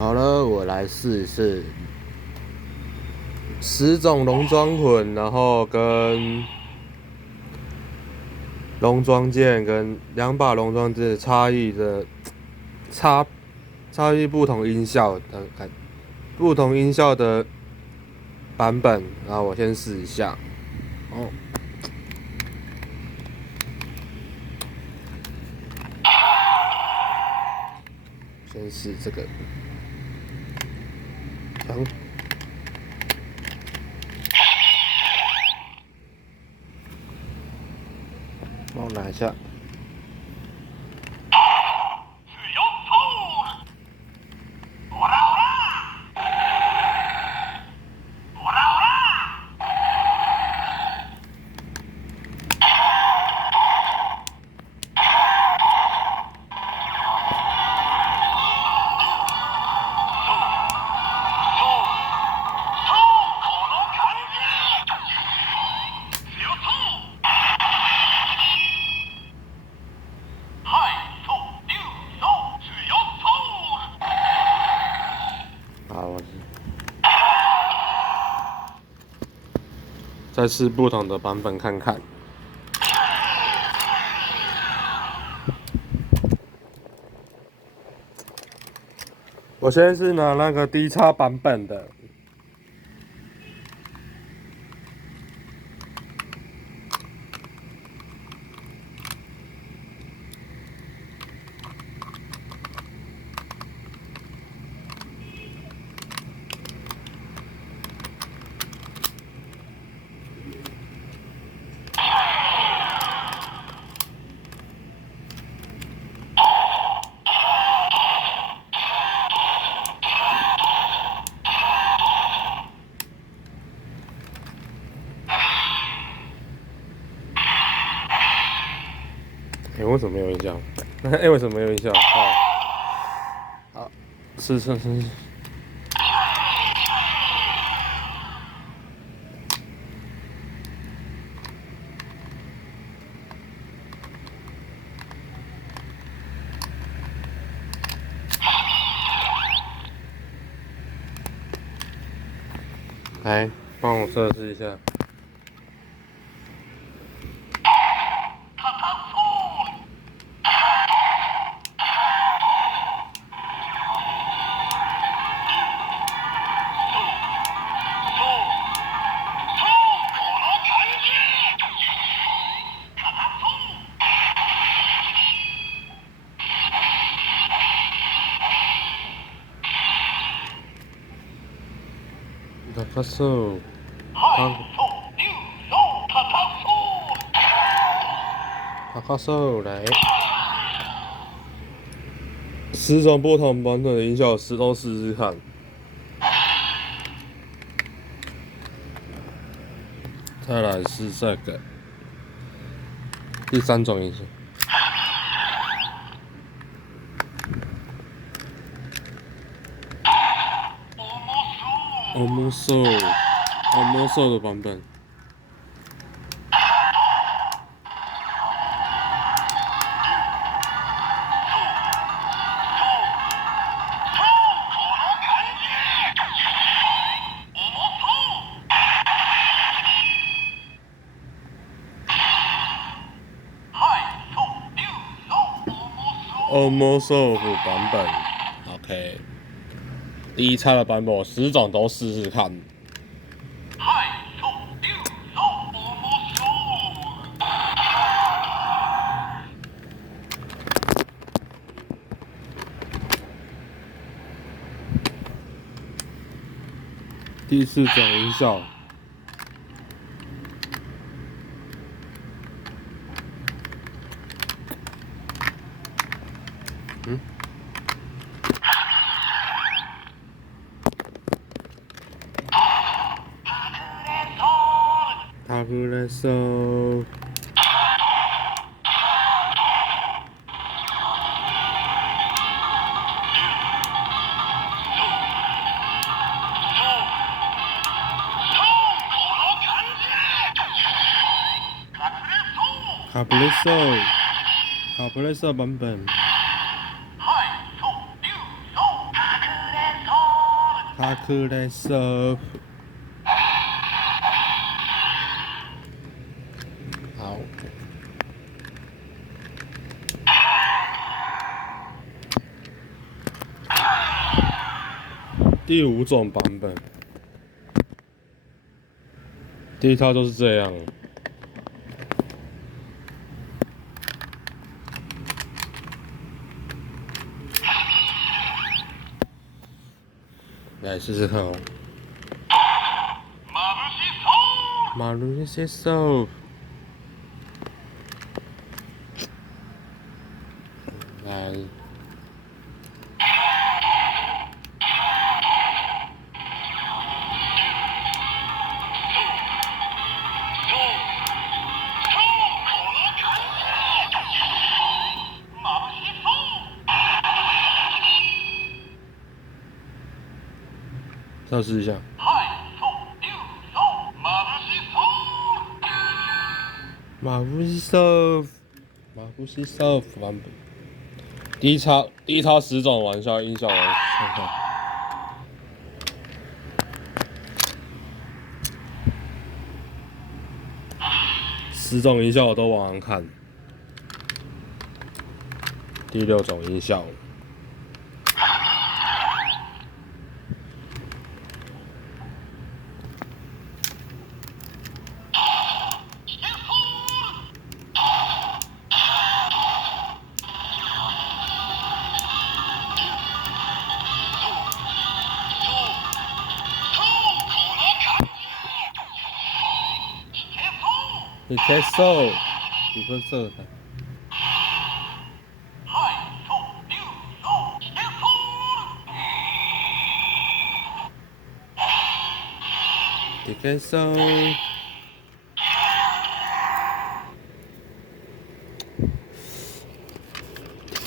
好了，我来试一试10种龙装魂，然后跟龙装剑跟2把龙装剑的差异的差异不同音效的不同音效的版本，然后我先试一下。哦，先试这个。帮我拿一下。再试不同的版本看看。我现在是拿那个低叉版本的。为什么没有音效？为什么没有音效？好，是。来，帮我测试一下。高手，高手来，10种不同版本的音效都试试看。再来是这个第3种音效。Almost 的版本。Almost 版本 ，OK。第1叉的版本，我10种都试试看。第4种音效。タブレソー。カプレッソ版本。哈克雷瑟。好。第5种版本，第一套都是这样。来试试看哦。马鲁西手，来。再试一下。马布西手，马布西手版本。第一套10种玩笑音效，我看看。10种音效我都往上看。第6种音效。你可以收，你不收的。你可以收。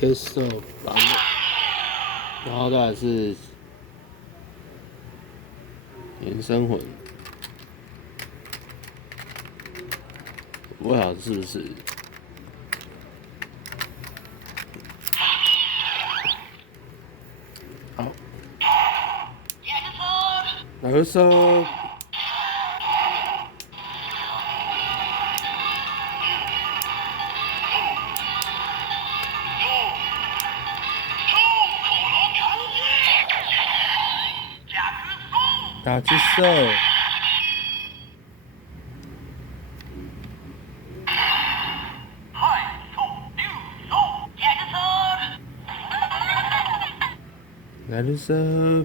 可以收版本，然后再来是延伸魂。我不晓得是不是。好。哪个收？打击手。来的时候，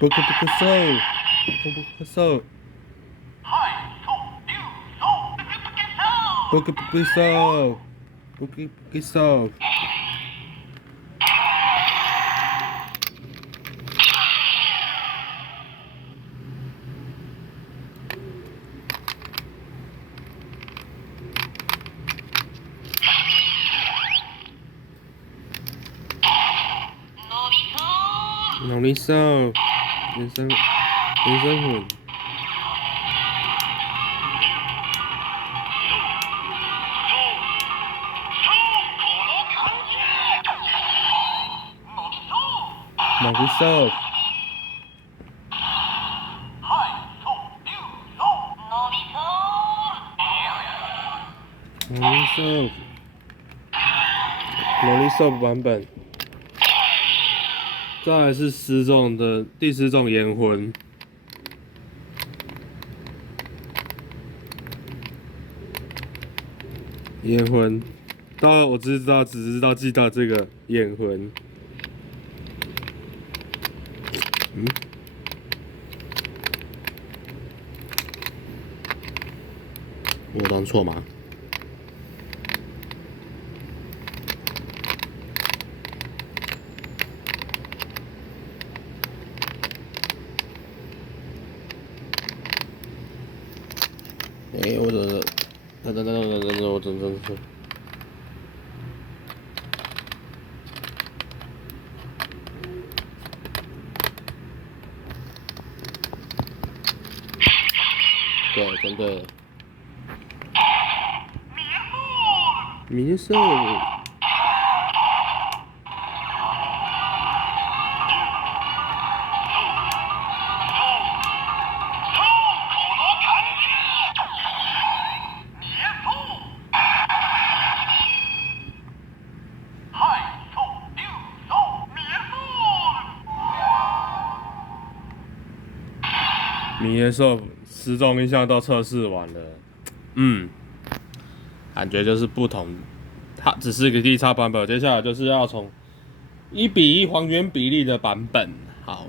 不可收，不可收，不可收，不可收。努力收，延伸魂。马布收。努力收。努力收版本。再来是第10种延魂。延魂，我只知道记到这个延魂。我当错吗？我真是。对，真的。迷兽。迷耶兽失踪印象都测试完了，感觉就是不同，它只是一个 D 叉版本，接下来就是要从1:1还原比例的版本。好，